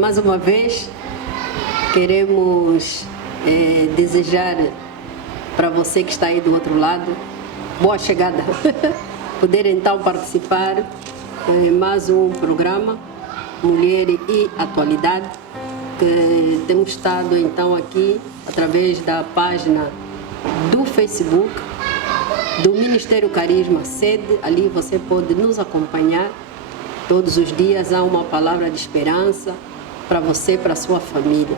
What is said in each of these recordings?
Mais uma vez, queremos desejar para você que está aí do outro lado, boa chegada. Poder então participar em mais um programa, Mulher e Atualidade, que temos estado então aqui através da página do Facebook, do Ministério Carisma Sede. Ali você pode nos acompanhar. Todos os dias há uma palavra de esperança para você, para a sua família.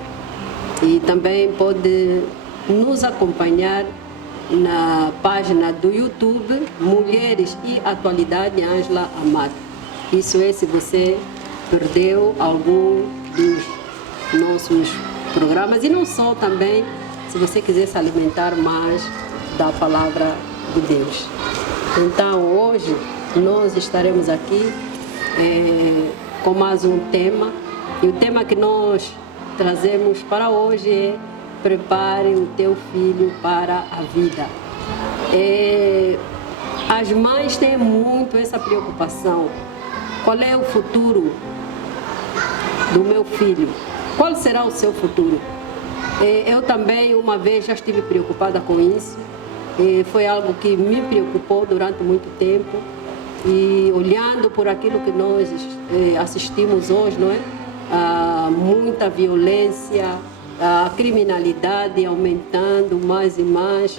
E também pode nos acompanhar na página do YouTube, Mulheres e Atualidade, Ângela Amado. Isso é se você perdeu algum dos nossos programas, e não só, também se você quiser se alimentar mais da palavra de Deus. Então hoje nós estaremos aqui com mais um tema, e o tema que nós trazemos para hoje é: prepare o teu filho para a vida. As mães têm muito essa preocupação. Qual é o futuro do meu filho? Qual será o seu futuro? Eu também uma vez já estive preocupada com isso. Foi algo que me preocupou durante muito tempo. E olhando por aquilo que nós assistimos hoje, não é? Muita violência, a criminalidade aumentando mais e mais,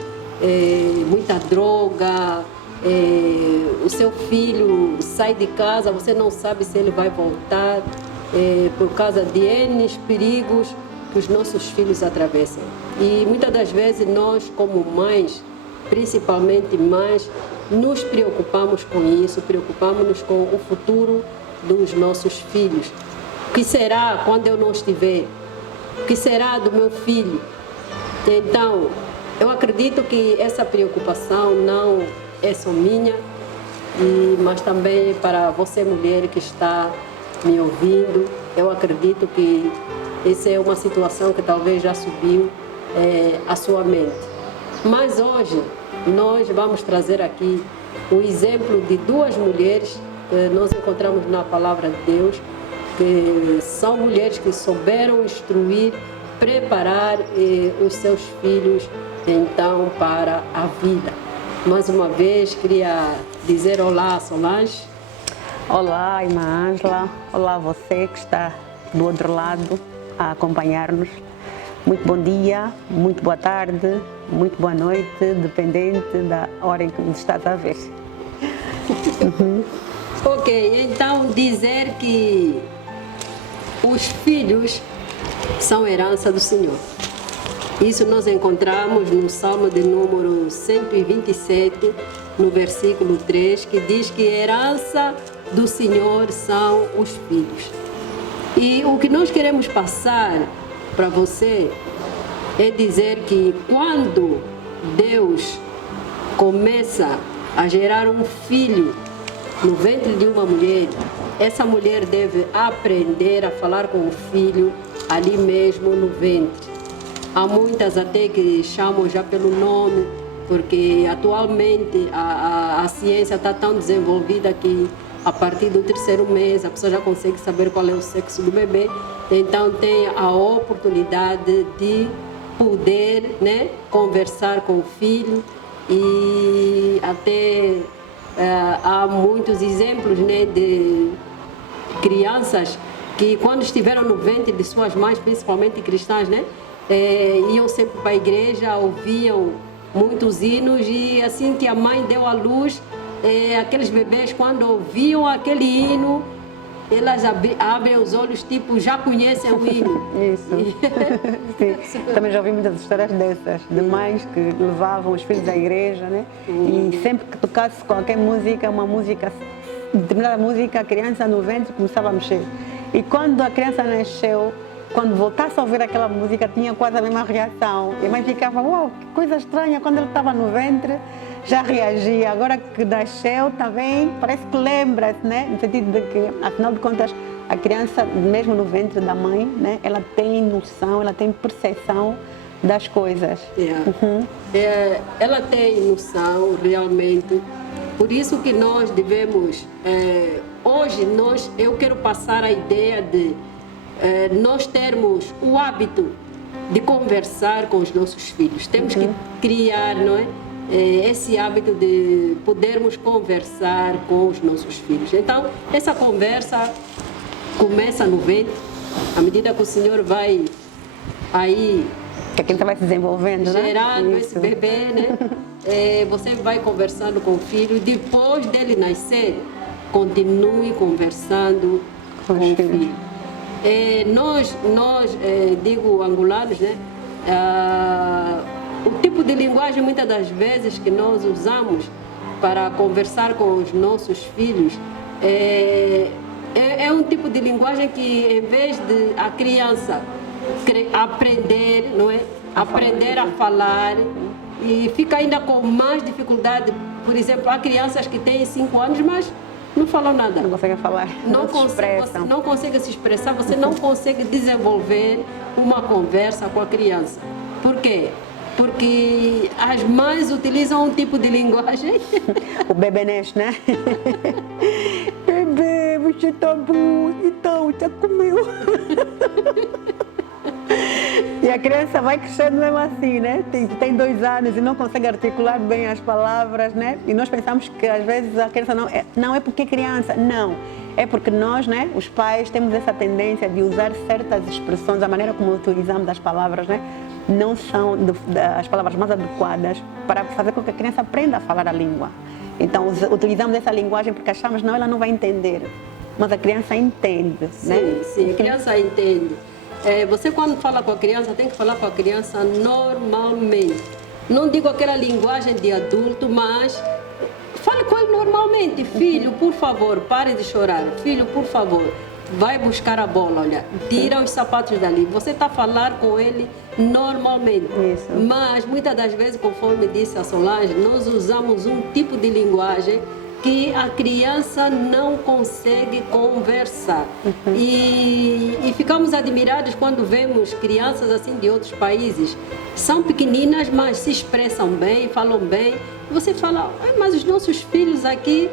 muita droga, o seu filho sai de casa, você não sabe se ele vai voltar, por causa de N perigos que os nossos filhos atravessam. E muitas das vezes nós, como mães, principalmente mães, nos preocupamos com isso, preocupamos-nos com o futuro dos nossos filhos. O que será quando eu não estiver? O que será do meu filho? Então, eu acredito que essa preocupação não é só minha, mas também para você, mulher que está me ouvindo. Eu acredito que essa é uma situação que talvez já subiu à sua mente. Mas hoje nós vamos trazer aqui o exemplo de duas mulheres que nós encontramos na Palavra de Deus, que são mulheres que souberam instruir, preparar os seus filhos então para a vida. Mais uma vez queria dizer olá, Solange. Olá, irmã Ângela. Olá, você que está do outro lado a acompanhar-nos. Muito bom dia, muito boa tarde, muito boa noite, dependente da hora em que nos está a ver. Ok, então dizer que os filhos são herança do Senhor. Isso nós encontramos no Salmo de número 127, no versículo 3, que diz que a herança do Senhor são os filhos. E o que nós queremos passar para você é dizer que quando Deus começa a gerar um filho no ventre de uma mulher, essa mulher deve aprender a falar com o filho ali mesmo no ventre. Há muitas até que chamam já pelo nome, porque atualmente a ciência está tão desenvolvida que a partir do 3º mês a pessoa já consegue saber qual é o sexo do bebê. Então tem a oportunidade de poder, né, conversar com o filho. E até há muitos exemplos, né, de crianças que quando estiveram no ventre de suas mães, principalmente cristãs, né, iam sempre para a igreja, ouviam muitos hinos, e assim que a mãe deu à luz, aqueles bebês, quando ouviam aquele hino, elas abrem os olhos, tipo, já conhecem o hino. Isso. Sim. Também já ouvi muitas histórias dessas, de mães que levavam os filhos à igreja, né? E sempre que tocasse qualquer música, determinada música, a criança no ventre começava a mexer. E quando a criança nasceu, quando voltasse a ouvir aquela música, tinha quase a mesma reação. E a mãe ficava: uau, que coisa estranha, quando ele estava no ventre já reagia, agora que nasceu também parece que lembra-se, né? No sentido de que, afinal de contas, a criança, mesmo no ventre da mãe, né, ela tem noção, ela tem percepção das coisas. Ela tem noção realmente. Por isso que nós devemos, hoje eu quero passar a ideia de nós termos o hábito de conversar com os nossos filhos. Temos que criar, não é? Esse hábito de podermos conversar com os nossos filhos. Então, essa conversa começa no ventre, à medida que o Senhor vai aí Que a criança vai se desenvolvendo, gerando né? esse bebê, né? Você vai conversando com o filho, depois dele nascer, continue conversando com o filho. Nós digo angolanos, né? O tipo de linguagem, muitas das vezes, que nós usamos para conversar com os nossos filhos é um tipo de linguagem que, em vez de a criança aprender, não é? Aprender a falar, e fica ainda com mais dificuldade. Por exemplo, há crianças que têm 5 anos, mas não falam nada. Não conseguem falar, não consegue se expressar, você não consegue desenvolver uma conversa com a criança. Por quê? Porque as mães utilizam um tipo de linguagem. O bebenês, né? Bebê, você tá bom, então, já comeu. E a criança vai crescendo mesmo assim, né? Tem 2 anos e não consegue articular bem as palavras, né? E nós pensamos que às vezes a criança não é porque é criança, não. É porque nós, né, os pais, temos essa tendência de usar certas expressões, a maneira como utilizamos as palavras, né? Não são as palavras mais adequadas para fazer com que a criança aprenda a falar a língua. Então, utilizamos essa linguagem porque achamos que ela não vai entender. Mas a criança entende, né? Sim, a criança entende. Você, quando fala com a criança, tem que falar com a criança normalmente. Não digo aquela linguagem de adulto, mas fale com ele normalmente. Filho, por favor, pare de chorar. Filho, por favor, vai buscar a bola, olha, tira os sapatos dali. Você está a falar com ele normalmente. Isso. Mas, muitas das vezes, conforme disse a Solange, nós usamos um tipo de linguagem que a criança não consegue conversar. E ficamos admirados quando vemos crianças assim de outros países. São pequeninas, mas se expressam bem, falam bem. Você fala, mas os nossos filhos aqui,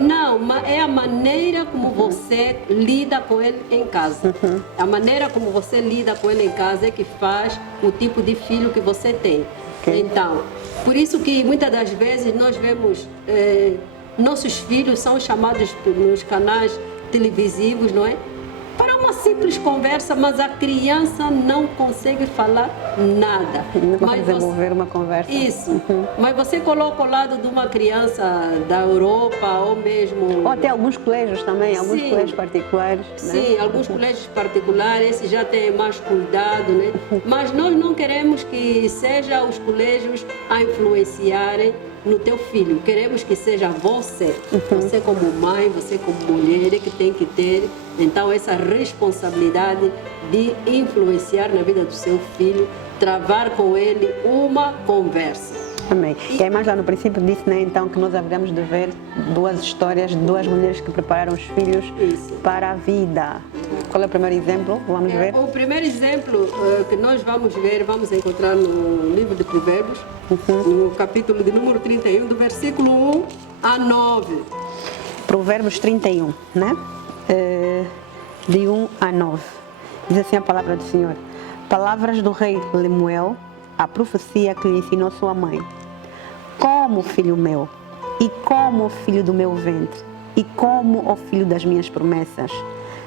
não, é a maneira como você lida com ele em casa. A maneira como você lida com ele em casa é que faz o tipo de filho que você tem. Então, por isso que muitas das vezes nós vemos... nossos filhos são chamados nos canais televisivos, não é? Para uma simples conversa, mas a criança não consegue falar nada. Não consegue desenvolver uma conversa. Isso. Mas você coloca ao lado de uma criança da Europa ou mesmo... Ou até alguns colégios também, alguns colégios particulares. Sim, né? Alguns colégios particulares, esses já têm mais cuidado, né? Mas nós não queremos que sejam os colégios a influenciarem no teu filho. Queremos que seja você. Você como mãe, você como mulher, que tem que ter, então, essa responsabilidade de influenciar na vida do seu filho, travar com ele uma conversa. Amém. E aí, mais lá no princípio disse, né, então, que nós haveremos de ver 2 histórias de 2 mulheres que prepararam os filhos para a vida. Qual é o primeiro exemplo? Vamos ver? O primeiro exemplo que nós vamos ver, vamos encontrar no livro de Provérbios, no capítulo de número 31, do versículo 1 a 9. Provérbios 31, né? De 1 a 9. Diz assim a palavra do Senhor. Palavras do rei Lemuel, a profecia que lhe ensinou sua mãe. Como, filho meu, e como, filho do meu ventre, e como, ó filho das minhas promessas,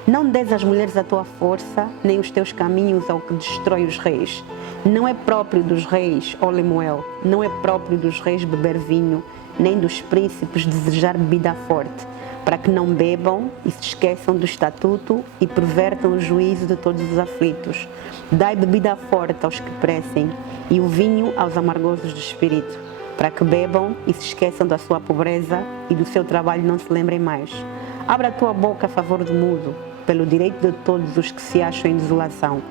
não des às mulheres a tua força, nem os teus caminhos ao que destrói os reis. Não é próprio dos reis, ó Lemuel, não é próprio dos reis beber vinho, nem dos príncipes desejar bebida forte, para que não bebam e se esqueçam do estatuto e pervertam o juízo de todos os aflitos. Dai bebida forte aos que crescem e o vinho aos amargosos de espírito, para que bebam e se esqueçam da sua pobreza e do seu trabalho não se lembrem mais. Abra a tua boca a favor do mudo, pelo direito de todos os que se acham em desolação.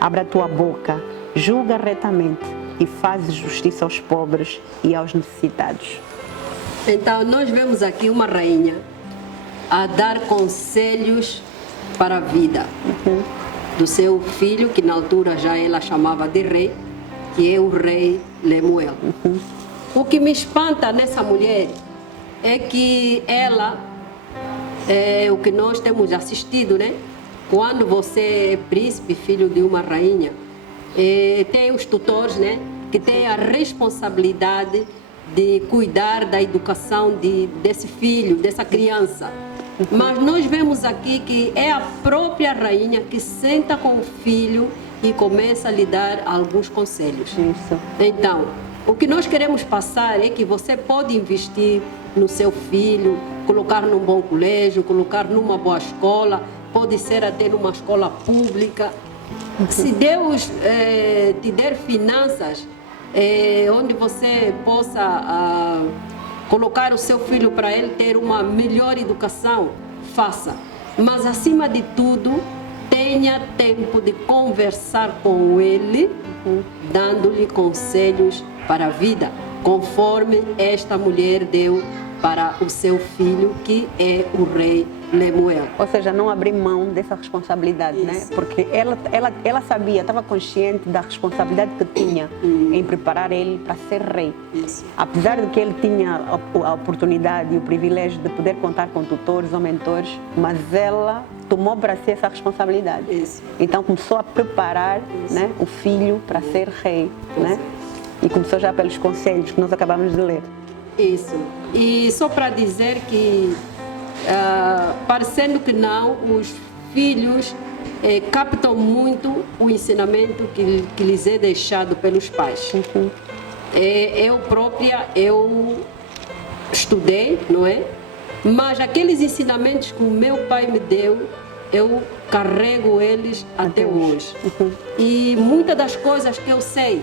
Abra a tua boca, julga retamente e faz justiça aos pobres e aos necessitados. Então, nós vemos aqui uma rainha a dar conselhos para a vida do seu filho, que na altura já ela chamava de rei, que é o rei Lemuel. O que me espanta nessa mulher é que ela, o que nós temos assistido, né? quando você é príncipe, filho de uma rainha, tem os tutores, né, que têm a responsabilidade de cuidar da educação desse filho, dessa criança. Mas nós vemos aqui que é a própria rainha que senta com o filho e começa a lhe dar alguns conselhos. Isso. Então, o que nós queremos passar é que você pode investir no seu filho, colocar num bom colégio, colocar numa boa escola, pode ser até numa escola pública. Se Deus te der finanças, onde você possa colocar o seu filho para ele ter uma melhor educação, faça. Mas, acima de tudo, tenha tempo de conversar com ele, dando-lhe conselhos para a vida, conforme esta mulher deu para o seu filho, que é o rei Lemuel. Ou seja, não abrir mão dessa responsabilidade, né? Porque ela sabia, estava consciente da responsabilidade que tinha em preparar ele para ser rei. Isso. Apesar de que ele tinha a oportunidade e o privilégio de poder contar com tutores ou mentores, mas ela tomou para si essa responsabilidade. Isso. Então começou a preparar, né, o filho para ser rei, né? E começou já pelos conselhos que nós acabamos de ler. Isso. E só para dizer que, parecendo que não, os filhos captam muito o ensinamento que lhes é deixado pelos pais. Eu própria, eu estudei, não é? Mas aqueles ensinamentos que o meu pai me deu, eu carrego eles até hoje. E muitas das coisas que eu sei,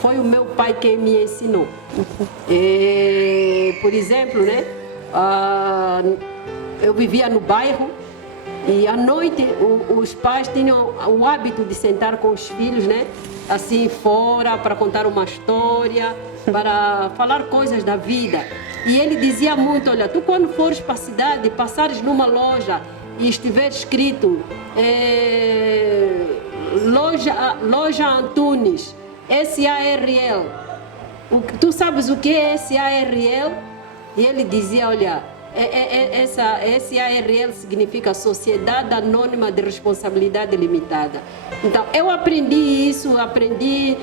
foi o meu pai quem me ensinou. Por exemplo, né, eu vivia no bairro e à noite os pais tinham o hábito de sentar com os filhos, né, assim fora, para contar uma história, para falar coisas da vida. E ele dizia muito: olha, tu quando fores para a cidade, passares numa loja e estiver escrito loja Antunes, SARL. Tu sabes o que é SARL? E ele dizia: olha, essa SARL significa Sociedade Anônima de Responsabilidade Limitada. Então, eu aprendi isso, aprendi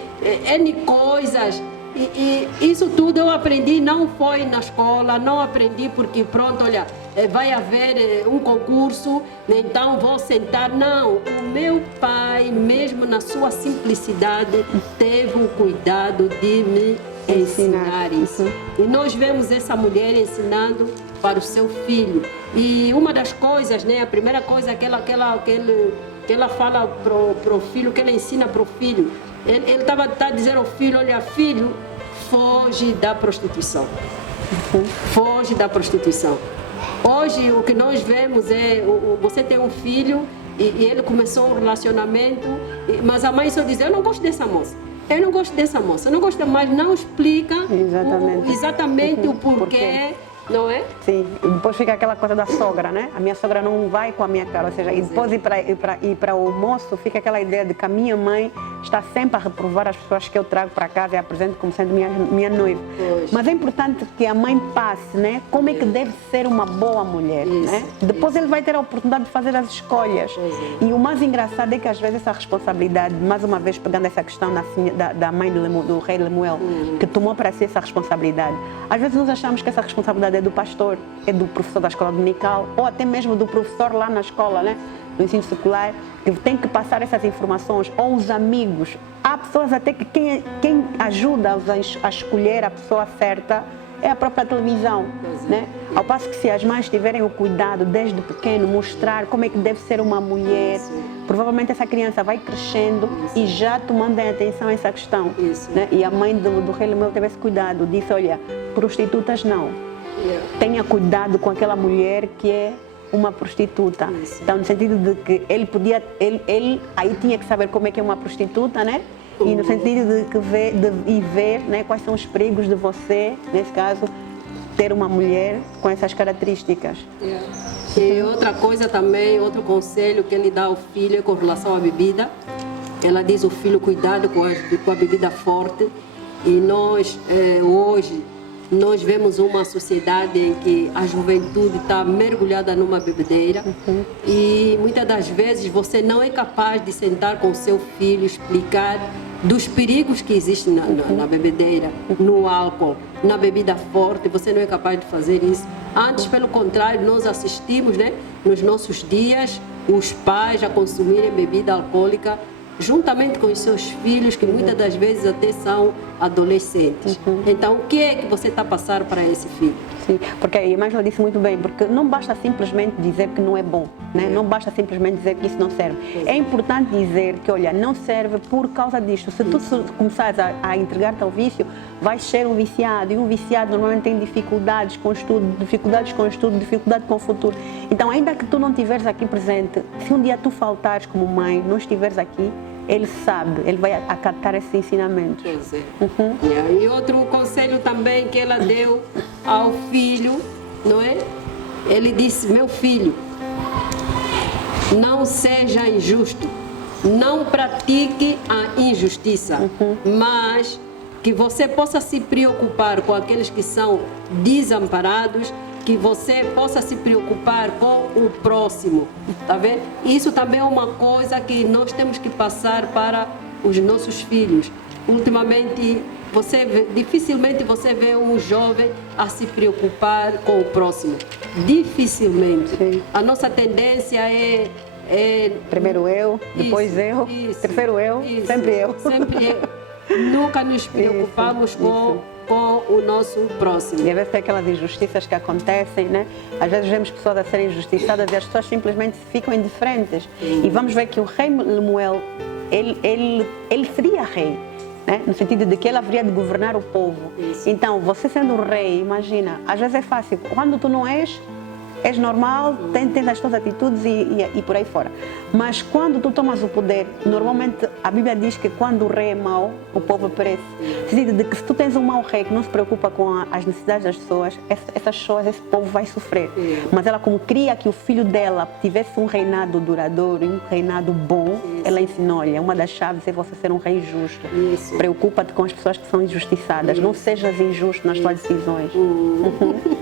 N coisas. E isso tudo eu aprendi, não foi na escola, não aprendi porque pronto, olha, vai haver um concurso, então vou sentar. Não, o meu pai, mesmo na sua simplicidade, teve o cuidado de me ensinar isso. E nós vemos essa mulher ensinando para o seu filho. E uma das coisas, né, a primeira coisa que ela fala para o filho, que ela ensina para o filho, ele tá dizendo ao filho: olha, filho, foge da prostituição. Foge da prostituição. Hoje o que nós vemos é, você tem um filho e ele começou um relacionamento, mas a mãe só diz: eu não gosto dessa moça. Eu não gosto dessa moça, eu não gosto, mas não explica exatamente o porquê, não é? Sim, e depois fica aquela coisa da sogra, né? A minha sogra não vai com a minha cara, ou seja, e depois ir para o almoço, fica aquela ideia de que a minha mãe está sempre a reprovar as pessoas que eu trago para casa e apresento como sendo minha noiva. Pois. Mas é importante que a mãe passe, né? Como é que deve ser uma boa mulher, né? Depois ele vai ter a oportunidade de fazer as escolhas. E o mais engraçado é que às vezes essa responsabilidade, mais uma vez pegando essa questão da mãe do rei Lemuel, que tomou para si essa responsabilidade. Às vezes nós achamos que essa responsabilidade é do pastor, é do professor da escola dominical, ou até mesmo do professor lá na escola, né? No ensino secular, que tem que passar essas informações, ou os amigos. Há pessoas até que quem ajuda a escolher a pessoa certa é a própria televisão, né? Ao passo que se as mães tiverem o cuidado desde pequeno, mostrar como é que deve ser uma mulher, provavelmente essa criança vai crescendo e já tomando em atenção essa questão, né? E a mãe do rei Lemuel teve esse cuidado, disse: olha, prostitutas não, tenha cuidado com aquela mulher que é uma prostituta. Então, no sentido de que ele aí tinha que saber como é que é uma prostituta, né? E no sentido de ver, né, quais são os perigos de você, nesse caso, ter uma mulher com essas características. E outra coisa também, outro conselho que ele dá ao filho é com relação à bebida. Ela diz ao filho: cuidado com a bebida forte. E nós, hoje, nós vemos uma sociedade em que a juventude está mergulhada numa bebedeira e muitas das vezes você não é capaz de sentar com o seu filho, explicar dos perigos que existem na bebedeira, no álcool, na bebida forte. Você não é capaz de fazer isso. Antes, pelo contrário, nós assistimos, né, nos nossos dias os pais a consumirem bebida alcoólica juntamente com os seus filhos, que muitas das vezes até são adolescentes. Então, o que é que você está passando para esse filho? Sim, porque a Ângela disse muito bem, porque não basta simplesmente dizer que não é bom, né? Não basta simplesmente dizer que isso não serve. É importante dizer que, olha, não serve por causa disto. Se tu começares a entregar-te ao vício, vais ser um viciado, e um viciado normalmente tem dificuldades com o estudo, dificuldade com o futuro. Então, ainda que tu não estiveres aqui presente, se um dia tu faltares como mãe, não estiveres aqui, ele sabe, ele vai acatar esses ensinamentos. Pois é. E outro conselho também que ela deu ao filho, não é? Ele disse: meu filho, não seja injusto, não pratique a injustiça, mas que você possa se preocupar com aqueles que são desamparados, que você possa se preocupar com o próximo, tá vendo? Isso também é uma coisa que nós temos que passar para os nossos filhos. Ultimamente, dificilmente você vê um jovem a se preocupar com o próximo. Dificilmente. Sim. A nossa tendência é primeiro eu, depois terceiro eu, sempre eu. Sempre eu. Nunca nos preocupamos com o nosso próximo. E às vezes tem aquelas injustiças que acontecem, né? Às vezes vemos pessoas a serem injustiçadas e as pessoas simplesmente ficam indiferentes. E vamos ver que o rei Lemuel, ele seria rei, né? No sentido de que ele haveria de governar o povo. Isso. Então, você sendo o rei, imagina, às vezes é fácil. Quando tu não és normal, tens as tuas atitudes e por aí fora. Mas quando tu tomas o poder, normalmente a Bíblia diz que quando o rei é mau, o povo perece. No sentido de que se tu tens um mau rei que não se preocupa com as necessidades das pessoas, essas pessoas, esse povo vai sofrer. Mas ela, como queria que o filho dela tivesse um reinado duradouro, um reinado bom, ela ensinou: olha, uma das chaves é você ser um rei justo. Preocupa-te com as pessoas que são injustiçadas. Não sejas injusto nas tuas decisões.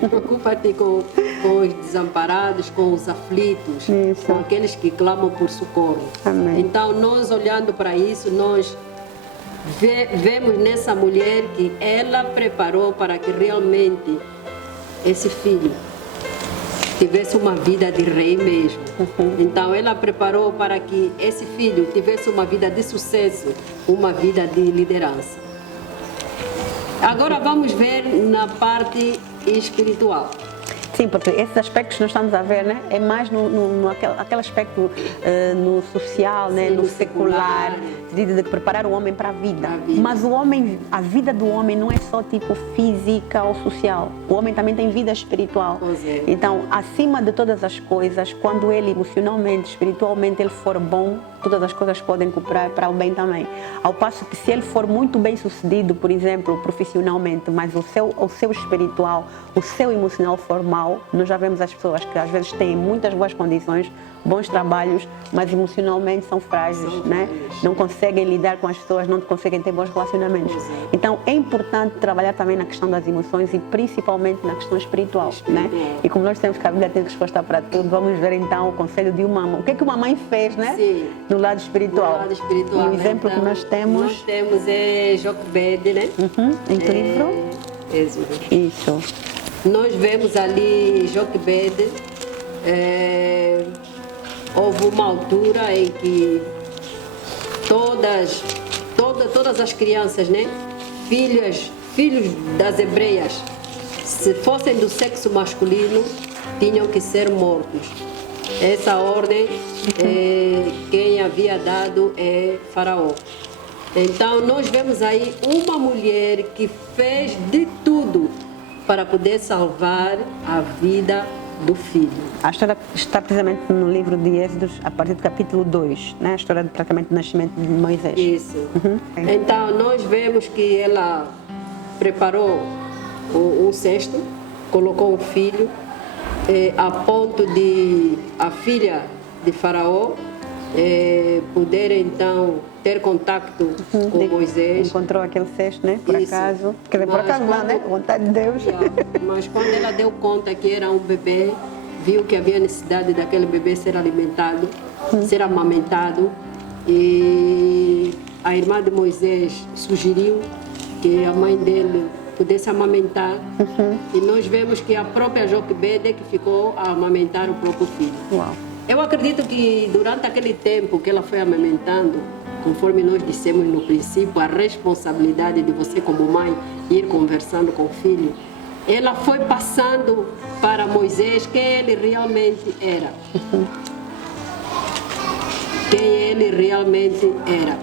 Preocupa-te com os desamparados, com os aflitos, com aqueles que clamam por socorro. Amém. Então, nós olhando para isso, nós vemos nessa mulher que ela preparou para que realmente esse filho tivesse uma vida de rei mesmo. Então, ela preparou para que esse filho tivesse uma vida de sucesso, uma vida de liderança. Agora vamos ver na parte espiritual. Sim, porque esses aspectos que nós estamos a ver, né, é mais aquele aspecto no social, né, no secular, de preparar o homem para a vida. Mas o homem, a vida do homem não é só tipo física ou social. O homem também tem vida espiritual. Então, acima de todas as coisas, quando ele emocionalmente, espiritualmente, ele for bom, todas as coisas podem cooperar para o bem também. Ao passo que se ele for muito bem sucedido, por exemplo, profissionalmente, mas o seu espiritual, o seu emocional for mal, nós já vemos as pessoas que às vezes têm muitas boas condições, bons trabalhos, mas emocionalmente são frágeis, né? Não conseguem lidar com as pessoas, não conseguem ter bons relacionamentos. Então é importante trabalhar também na questão das emoções e principalmente na questão espiritual, né? E como nós temos que a Bíblia tem resposta para tudo, vamos ver então o conselho de uma mãe. O que é que uma mãe fez, né? Sim. No lado espiritual. No lado espiritual. E o exemplo então, que nós temos... Nós temos Joquebede, né? Em que livro? Êxodo. Isso. Nós vemos ali Joquebede, houve uma altura em que todas as crianças, né, filhos das hebreias, se fossem do sexo masculino, tinham que ser mortos. Essa ordem, quem havia dado é Faraó. Então, nós vemos aí uma mulher que fez de tudo para poder salvar a vida do filho. A história está precisamente no livro de Êxodos, a partir do capítulo 2, né? A história praticamente do nascimento de Moisés. Isso. Então, nós vemos que ela preparou um cesto, colocou um filho, a ponto de a filha de Faraó poder então ter contacto com Moisés. Encontrou aquele cesto, né? Por Isso. acaso. Quer dizer, por Mas acaso não, quando- né? Vontade de Deus. Mas quando ela deu conta que era um bebê, viu que havia necessidade daquele bebê ser alimentado, ser amamentado, e a irmã de Moisés sugeriu que a mãe dele pudesse amamentar. E nós vemos que a própria Joquebede é que ficou a amamentar o próprio filho. Uau. Eu acredito que durante aquele tempo que ela foi amamentando, conforme nós dissemos no princípio, a responsabilidade de você como mãe ir conversando com o filho, ela foi passando para Moisés quem ele realmente era. Quem ele realmente era.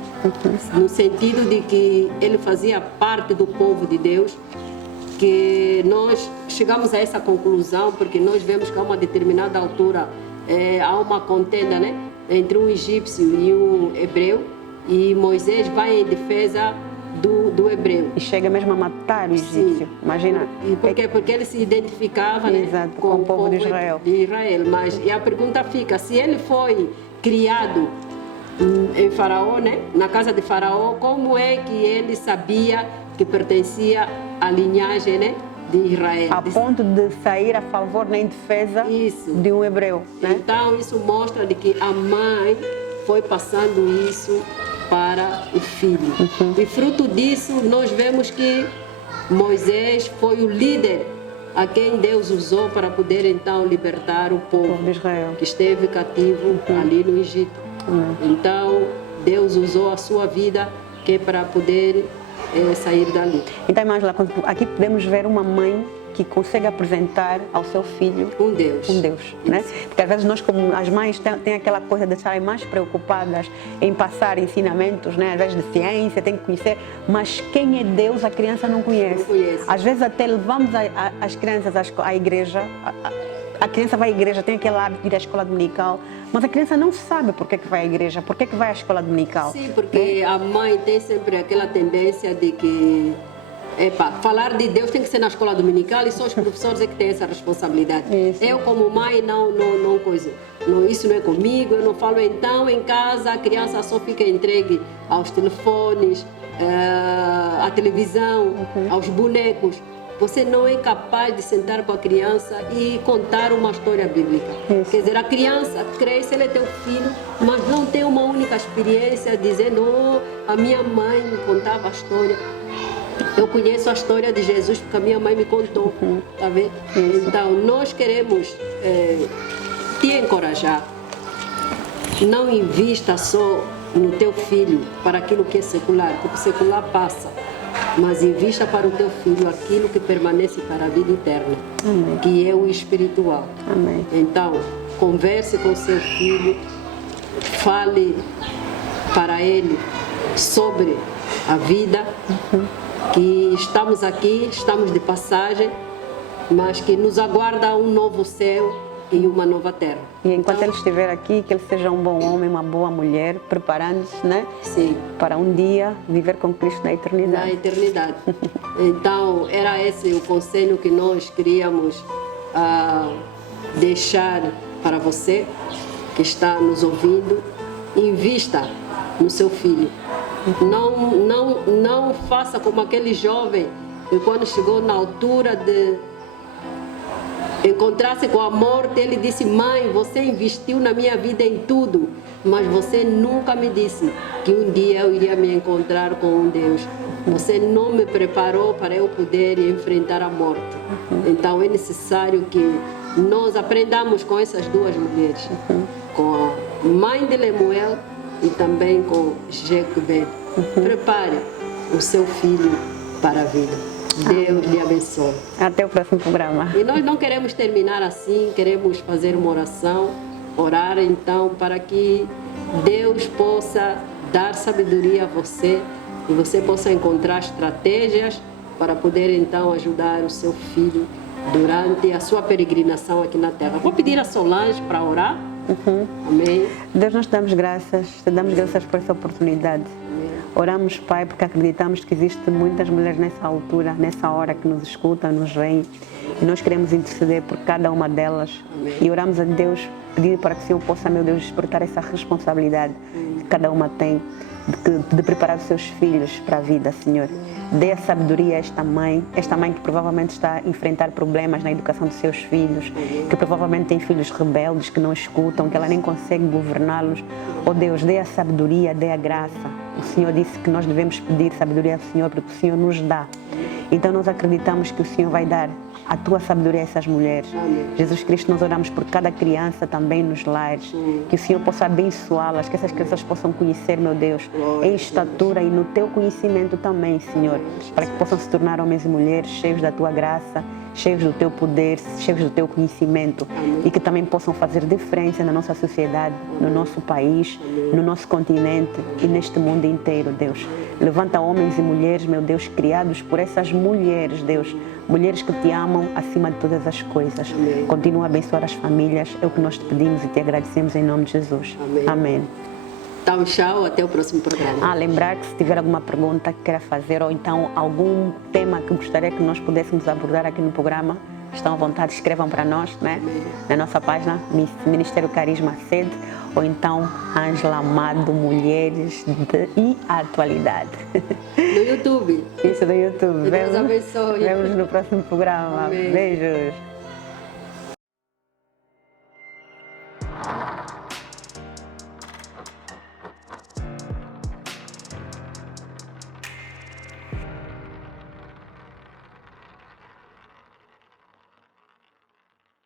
No sentido de que ele fazia parte do povo de Deus, que nós chegamos a essa conclusão porque nós vemos que a uma determinada altura há uma contenda, né, entre um egípcio e um hebreu, e Moisés vai em defesa do hebreu. E chega mesmo a matar o egípcio. Imagina. E por quê? Porque ele se identificava, né, Exato, com o povo de Israel. Mas e a pergunta fica, se ele foi criado em Faraó, né, na casa de Faraó, como é que ele sabia que pertencia à linhagem, né, de Israel? A ponto de sair a favor nem defesa Isso. de um hebreu, né? Então isso mostra de que a mãe foi passando isso para o filho. E fruto disso nós vemos que Moisés foi o líder a quem Deus usou para poder então libertar o O povo povo de Israel. que esteve cativo ali no Egito. Então Deus usou a sua vida que é para poder sair dali. Então, Ângela, aqui podemos ver uma mãe que consegue apresentar ao seu filho Um Deus. um Deus, né? Porque às vezes nós, como as mães, têm aquela coisa de estarem mais preocupadas em passar ensinamentos, né? Às vezes de ciência, tem que conhecer, mas quem é Deus a criança não conhece. Não conhece. Às vezes até levamos as crianças à igreja, a criança vai à igreja, tem aquele hábito de ir à escola dominical, mas a criança não sabe por que vai à igreja, por que vai à escola dominical. Sim, porque a mãe tem sempre aquela tendência de que falar de Deus tem que ser na escola dominical e só os professores é que têm essa responsabilidade. Isso. Eu como mãe não coisa. Não, isso não é comigo, eu não falo. Então em casa a criança só fica entregue aos telefones, à televisão, aos bonecos. Você não é capaz de sentar com a criança e contar uma história bíblica. Isso. Quer dizer, a criança cresce, ele é teu filho, mas não tem uma única experiência dizendo, oh, a minha mãe me contava a história. Eu conheço a história de Jesus porque a minha mãe me contou, tá vendo? Então, nós queremos te encorajar. Não invista só no teu filho para aquilo que é secular, porque o secular passa. Mas invista para o teu filho aquilo que permanece para a vida eterna, que é o espiritual. Amém. Então, converse com seu filho, fale para ele sobre a vida, que estamos aqui, estamos de passagem, mas que nos aguarda um novo céu e uma nova terra. E enquanto ele estiver aqui, que ele seja um bom homem, uma boa mulher, preparando-se, né? Sim, Para um dia viver com Cristo na na eternidade. eternidade. Então, era esse o conselho que nós queríamos deixar para você que está nos ouvindo. Invista no seu filho. Não faça como aquele jovem que quando chegou na altura de encontrar-se com a morte, ele disse, mãe, você investiu na minha vida em tudo, mas você nunca me disse que um dia eu iria me encontrar com um Deus. Você não me preparou para eu poder enfrentar a morte. Então é necessário que nós aprendamos com essas duas mulheres, com a mãe de Lemuel e também com Joquebede. Prepare o seu filho para a vida. Deus lhe abençoe. Até o próximo programa. E nós não queremos terminar assim, queremos fazer uma oração, orar então para que Deus possa dar sabedoria a você e você possa encontrar estratégias para poder então ajudar o seu filho durante a sua peregrinação aqui na terra. Vou pedir a Solange para orar. Amém. Deus, nós te damos graças por essa oportunidade. Oramos, Pai, porque acreditamos que existem muitas mulheres nessa altura, nessa hora que nos escutam, nos veem. E nós queremos interceder por cada uma delas. Amém. E oramos a Deus pedir para que o Senhor possa, meu Deus, despertar essa responsabilidade que cada uma tem de preparar os seus filhos para a vida, Senhor. Dê a sabedoria a esta mãe que provavelmente está a enfrentar problemas na educação dos seus filhos, que provavelmente tem filhos rebeldes que não escutam, que ela nem consegue governá-los. Oh Deus, dê a sabedoria, dê a graça. O Senhor disse que nós devemos pedir sabedoria ao Senhor, porque o Senhor nos dá. Então nós acreditamos que o Senhor vai dar a tua sabedoria a essas mulheres. Jesus Cristo, nós oramos por cada criança também nos lares, que o Senhor possa abençoá-las, que essas crianças possam conhecer, meu Deus, em estatura e no teu conhecimento também, Senhor, para que possam se tornar homens e mulheres cheios da tua graça, cheios do teu poder, cheios do teu conhecimento, e que também possam fazer diferença na nossa sociedade, no nosso país, no nosso continente e neste mundo inteiro, Deus. Levanta homens e mulheres, meu Deus, criados por essas mulheres, Deus, mulheres que te amam acima de todas as coisas. Continua a abençoar as famílias, é o que nós te pedimos e te agradecemos em nome de Jesus. Amém. Então, tchau, até o próximo programa. Lembrar que se tiver alguma pergunta que queira fazer ou então algum tema que gostaria que nós pudéssemos abordar aqui no programa, estão à vontade, escrevam para nós, né? Na nossa página, Ministério Carisma Sede, ou então Ângela Amado, Mulheres e Atualidade. No YouTube. Isso, no YouTube. Deus abençoe. Vemos no próximo programa. Amém. Beijos.